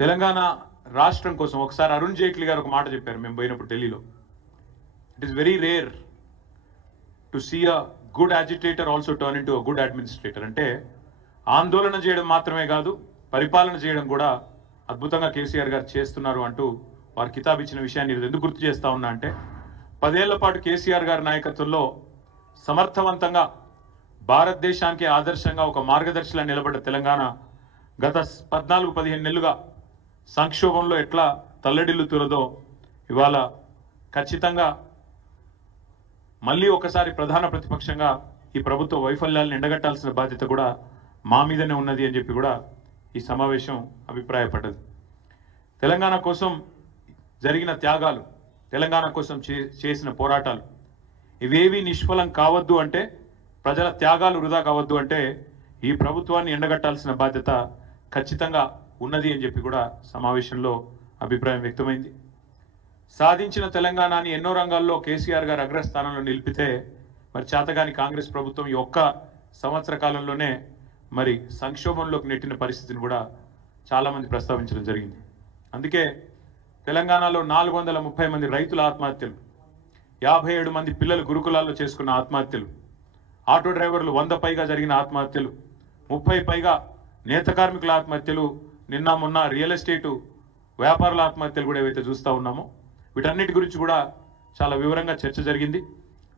తెలంగాణ రాష్ట్రం కోసం ఒకసారి అరుణ్ జైట్లీ గారు ఒక మాట చెప్పారు మేము పోయినప్పుడు ఢిల్లీలో. It is very rare to see a good agitator also turn into a good administrator. అంటే ఆందోళన చేయడం మాత్రమే కాదు, పరిపాలన చేయడం కూడా అద్భుతంగా కేసీఆర్ గారు చేస్తున్నారు అంటూ వారు కితాబ్ ఇచ్చిన విషయాన్ని ఎందుకు గుర్తు చేస్తా ఉన్నా అంటే, 10 ఏళ్ల పాటు కేసీఆర్ గారి నాయకత్వంలో సమర్థవంతంగా భారతదేశానికి ఆదర్శంగా ఒక మార్గదర్శిలా నిలబడ్డ తెలంగాణ గత 14-15 నెలలుగా సంక్షోభంలో ఎట్లా తల్లడిల్లుతున్నదో ఇవాళ ఖచ్చితంగా మళ్ళీ ఒకసారి ప్రధాన ప్రతిపక్షంగా ఈ ప్రభుత్వ వైఫల్యాలను ఎండగట్టాల్సిన బాధ్యత కూడా మా మీదనే ఉన్నది అని చెప్పి కూడా ఈ సమావేశం అభిప్రాయపడ్డది. తెలంగాణ కోసం జరిగిన త్యాగాలు, తెలంగాణ కోసం చేసిన పోరాటాలు ఇవేవి నిష్ఫలం కావద్దు అంటే, ప్రజల త్యాగాలు వృధా కావద్దు అంటే ఈ ప్రభుత్వాన్ని ఎండగట్టాల్సిన బాధ్యత ఖచ్చితంగా ఉన్నది అని చెప్పి కూడా సమావేశంలో అభిప్రాయం వ్యక్తమైంది. సాధించిన తెలంగాణని ఎన్నో రంగాల్లో కేసీఆర్ గారు అగ్రస్థానంలో నిలిపితే మరి చేతగాని కాంగ్రెస్ ప్రభుత్వం ఈ ఒక్క సంవత్సర కాలంలోనే మరి సంక్షోభంలోకి నెట్టిన పరిస్థితిని కూడా చాలా మంది ప్రస్తావించడం జరిగింది. అందుకే తెలంగాణలో 430 మంది రైతుల ఆత్మహత్యలు, 57 మంది పిల్లలు గురుకులాల్లో చేసుకున్న ఆత్మహత్యలు, ఆటో డ్రైవర్లు 100 పైగా జరిగిన ఆత్మహత్యలు, 30 పైగా నేత కార్మికుల ఆత్మహత్యలు, నిన్న మొన్న రియల్ ఎస్టేటు వ్యాపారుల ఆత్మహత్యలు కూడా ఏవైతే చూస్తూ ఉన్నామో వీటన్నిటి గురించి కూడా చాలా వివరంగా చర్చ జరిగింది.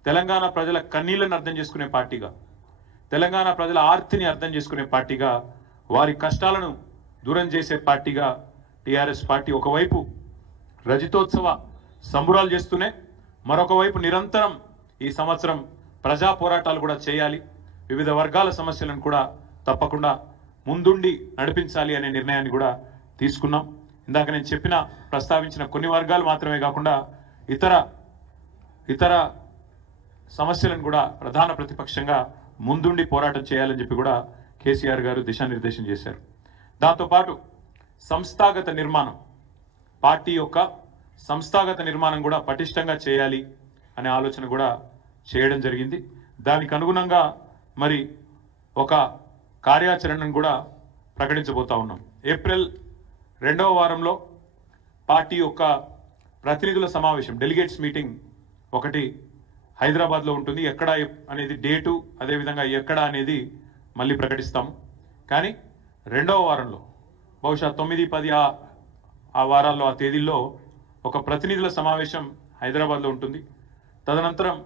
తెలంగాణ ప్రజల కన్నీళ్లను అర్థం చేసుకునే పార్టీగా, తెలంగాణ ప్రజల ఆర్తిని అర్థం చేసుకునే పార్టీగా, వారి కష్టాలను దూరం చేసే పార్టీగా టీఆర్ఎస్ పార్టీ ఒకవైపు రజతోత్సవ సంబురాలు చేస్తూనే మరొక వైపు నిరంతరం ఈ సంవత్సరం ప్రజా పోరాటాలు కూడా చేయాలి, వివిధ వర్గాల సమస్యలను కూడా తప్పకుండా ముందుండి నడిపించాలి అనే నిర్ణయాన్ని కూడా తీసుకున్నాం. ఇందాక నేను ప్రస్తావించిన కొన్ని వర్గాలు మాత్రమే కాకుండా ఇతర సమస్యలను కూడా ప్రధాన ప్రతిపక్షంగా ముందుండి పోరాటం చేయాలని చెప్పి కూడా కేసీఆర్ గారు దిశానిర్దేశం చేశారు. దాంతోపాటు సంస్థాగత నిర్మాణం, పార్టీ యొక్క సంస్థాగత నిర్మాణం కూడా పటిష్టంగా చేయాలి అనే ఆలోచన కూడా చేయడం జరిగింది. దానికి అనుగుణంగా మరి ఒక కార్యాచరణను కూడా ప్రకటించబోతా ఉన్నాం. ఏప్రిల్ 2వ వారంలో పార్టీ యొక్క ప్రతినిధుల సమావేశం, డెలిగేట్స్ మీటింగ్ ఒకటి హైదరాబాద్లో ఉంటుంది. ఎక్కడ అనేది డేటు, అదేవిధంగా ఎక్కడ అనేది మళ్ళీ ప్రకటిస్తాము. కానీ 2వ వారంలో బహుశా 9, 10 ఆ వారాల్లో, ఆ తేదీల్లో ఒక ప్రతినిధుల సమావేశం హైదరాబాద్లో ఉంటుంది. తదనంతరం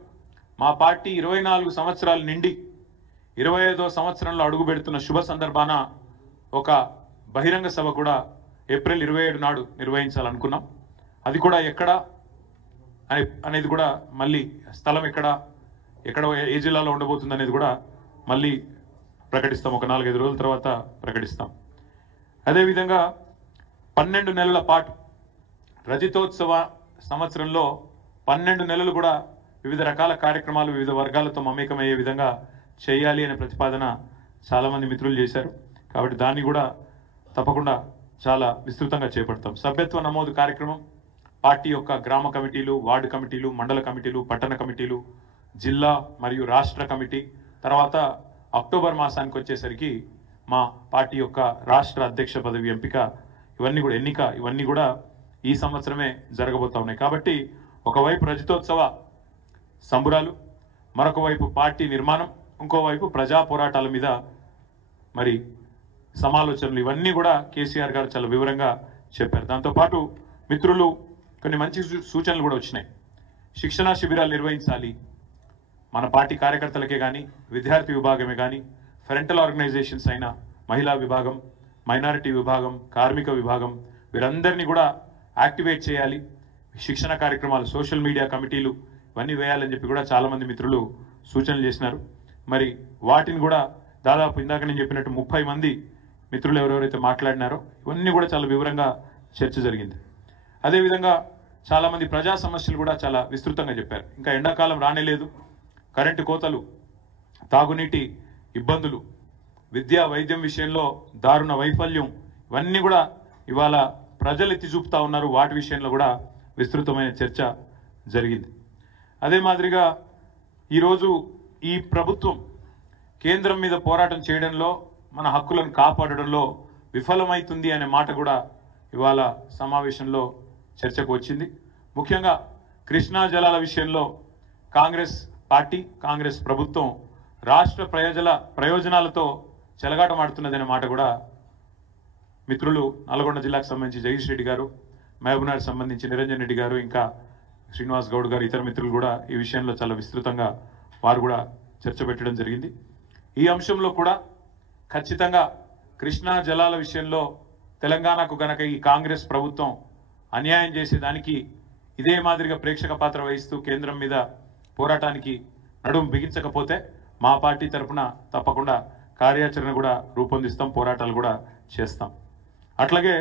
మా పార్టీ 24 సంవత్సరాలు నిండి 25వ సంవత్సరంలో అడుగు పెడుతున్న శుభ సందర్భాన ఒక బహిరంగ సభ కూడా ఏప్రిల్ 27 నాడు నిర్వహించాలనుకున్నాం. అది కూడా ఎక్కడ అనేది కూడా మళ్ళీ స్థలం ఎక్కడ ఏ జిల్లాలో ఉండబోతుంది అనేది కూడా మళ్ళీ ప్రకటిస్తాం. ఒక 4-5 రోజుల తర్వాత ప్రకటిస్తాం. అదేవిధంగా 12 నెలల పాటు రజతోత్సవ సంవత్సరంలో 12 నెలలు కూడా వివిధ రకాల కార్యక్రమాలు వివిధ వర్గాలతో మమేకమయ్యే విధంగా చేయాలి అనే ప్రతిపాదన చాలామంది మిత్రులు చేశారు. కాబట్టి దాన్ని కూడా తప్పకుండా చాలా విస్తృతంగా చేపడతాం. సభ్యత్వ నమోదు కార్యక్రమం పార్టీ యొక్క గ్రామ కమిటీలు, వార్డు కమిటీలు, మండల కమిటీలు, పట్టణ కమిటీలు, జిల్లా మరియు రాష్ట్ర కమిటీ, తర్వాత అక్టోబర్ మాసానికి వచ్చేసరికి మా పార్టీ యొక్క రాష్ట్ర అధ్యక్ష పదవి ఎంపిక, ఇవన్నీ కూడా ఈ సంవత్సరమే జరగబోతా ఉన్నాయి. కాబట్టి ఒకవైపు రజతోత్సవ సంబురాలు, మరొక వైపు పార్టీ నిర్మాణం, ఇంకోవైపు ప్రజా పోరాటాల మీద మరి సమాలోచనలు, ఇవన్నీ కూడా కేసీఆర్ గారు చాలా వివరంగా చెప్పారు. దాంతోపాటు మిత్రులు కొన్ని మంచి సూచనలు కూడా వచ్చినాయి. శిక్షణా శిబిరాలు నిర్వహించాలి. మన పార్టీ కార్యకర్తలకే కానీ, విద్యార్థి విభాగమే కానీ, ఫ్రంటల్ ఆర్గనైజేషన్స్ అయిన మహిళా విభాగం, మైనారిటీ విభాగం, కార్మిక విభాగం, వీరందరినీ కూడా యాక్టివేట్ చేయాలి. శిక్షణ కార్యక్రమాలు, సోషల్ మీడియా కమిటీలు ఇవన్నీ వేయాలని చెప్పి కూడా చాలామంది మిత్రులు సూచనలు చేసినారు. మరి వాటిని కూడా దాదాపు ఇందాక నేను చెప్పినట్టు 30 మంది మిత్రులు ఎవరెవరైతే మాట్లాడినారో ఇవన్నీ కూడా చాలా వివరంగా చర్చ జరిగింది. అదేవిధంగా చాలామంది ప్రజా సమస్యలు కూడా చాలా విస్తృతంగా చెప్పారు. ఇంకా ఎండాకాలం రానేలేదు, కరెంటు కోతలు, తాగునీటి ఇబ్బందులు, విద్యా వైద్యం విషయంలో దారుణ వైఫల్యం, ఇవన్నీ కూడా ఇవాళ ప్రజలు ఎత్తి చూపుతా ఉన్నారు. వాటి విషయంలో కూడా విస్తృతమైన చర్చ జరిగింది. అదే మాదిరిగా ఈరోజు ఈ ప్రభుత్వం కేంద్రం మీద పోరాటం చేయడంలో, మన హక్కులను కాపాడడంలో విఫలమైతుంది అనే మాట కూడా ఇవాళ సమావేశంలో చర్చకు వచ్చింది. ముఖ్యంగా కృష్ణా జలాల విషయంలో కాంగ్రెస్ పార్టీ, కాంగ్రెస్ ప్రభుత్వం రాష్ట్ర ప్రయోజనాలతో చెలగాటమాడుతున్నదనే మాట కూడా మిత్రులు నల్గొండ జిల్లాకు సంబంధించి జగదీష్ రెడ్డి గారు, మహబూబ్నగర్ సంబంధించి నిరంజన్ రెడ్డి గారు, ఇంకా శ్రీనివాస్ గౌడ్ గారు, ఇతర మిత్రులు కూడా ఈ విషయంలో చాలా విస్తృతంగా వారు కూడా చర్చ పెట్టడం జరిగింది. ఈ అంశంలో కూడా ఖచ్చితంగా కృష్ణా జలాల విషయంలో తెలంగాణకు గనక ఈ కాంగ్రెస్ ప్రభుత్వం అన్యాయం చేసేదానికి ఇదే మాదిరిగా ప్రేక్షక పాత్ర వహిస్తూ కేంద్రం మీద పోరాటానికి నడుం బిగించకపోతే మా పార్టీ తరఫున తప్పకుండా కార్యాచరణ కూడా రూపొందిస్తాం, పోరాటాలు కూడా చేస్తాం. అట్లాగే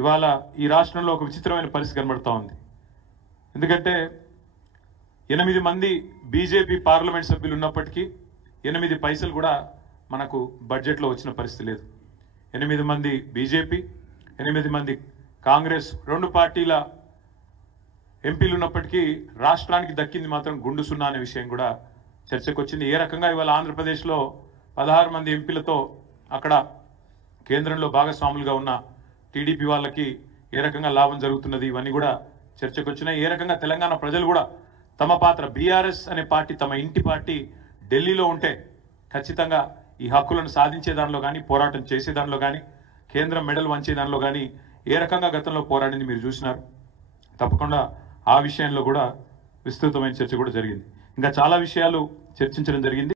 ఇవాళ ఈ రాష్ట్రంలో ఒక విచిత్రమైన పరిస్థితి కనబడుతూ ఉంది. ఎందుకంటే 8 మంది బీజేపీ పార్లమెంట్ సభ్యులు ఉన్నప్పటికీ 8 పైసలు కూడా మనకు బడ్జెట్లో వచ్చిన పరిస్థితి లేదు. 8 మంది బీజేపీ, 8 మంది కాంగ్రెస్, 2 పార్టీల ఎంపీలు ఉన్నప్పటికీ రాష్ట్రానికి దక్కింది మాత్రం గుండు సున్నా అనే విషయం కూడా చర్చకు వచ్చింది. ఏ రకంగా ఇవాళ ఆంధ్రప్రదేశ్లో 16 మంది ఎంపీలతో అక్కడ కేంద్రంలో భాగస్వాములుగా ఉన్న టీడీపీ వాళ్ళకి ఏ రకంగా లాభం జరుగుతున్నది, ఇవన్నీ కూడా చర్చకు వచ్చినాయి. ఏ రకంగా తెలంగాణ ప్రజలు కూడా తమ పాత్ర, బీఆర్ఎస్ అనే పార్టీ తమ ఇంటి పార్టీ ఢిల్లీలో ఉంటే ఖచ్చితంగా ఈ హక్కులను సాధించే దానిలో కానీ, పోరాటం చేసే దానిలో కానీ, కేంద్రం మెడల్ వంచే దానిలో కానీ ఏ రకంగా గతంలో పోరాడింది మీరు చూసినారు. తప్పకుండా ఆ విషయంలో కూడా విస్తృతమైన చర్చ కూడా జరిగింది. ఇంకా చాలా విషయాలు చర్చించడం జరిగింది.